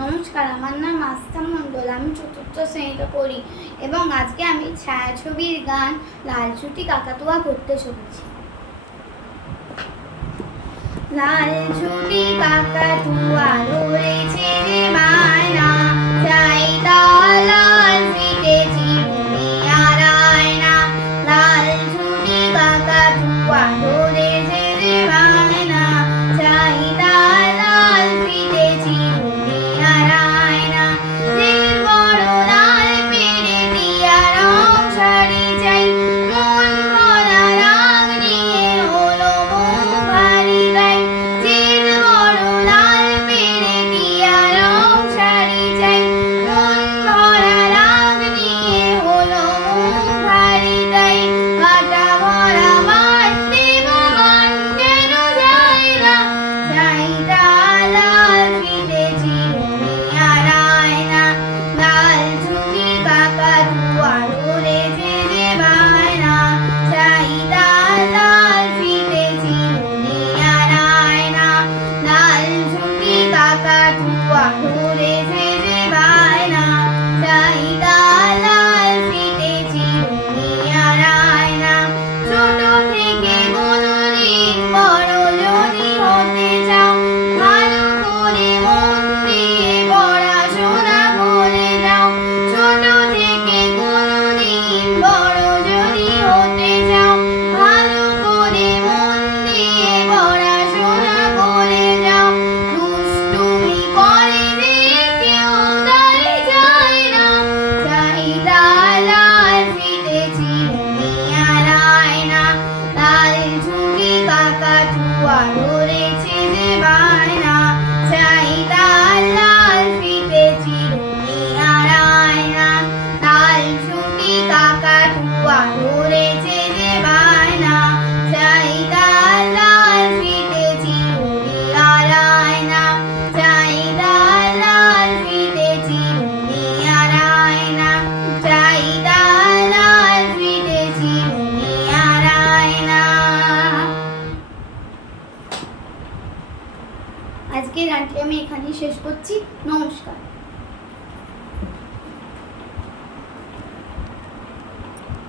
নমস্কার, আমার নাম আস্থা মণ্ডল, আমি চতুর্থ শ্রেণীতে পড়ি এবং আজকে আমি ছায়াছবির গান লালচুটি কাকাতুয়া করতে চলেছি। লাল ছুটি কাকাতুয়া রয়ে মরেছে আজকে রান্টি আমি এখানেই শেষ করছি। নমস্কার।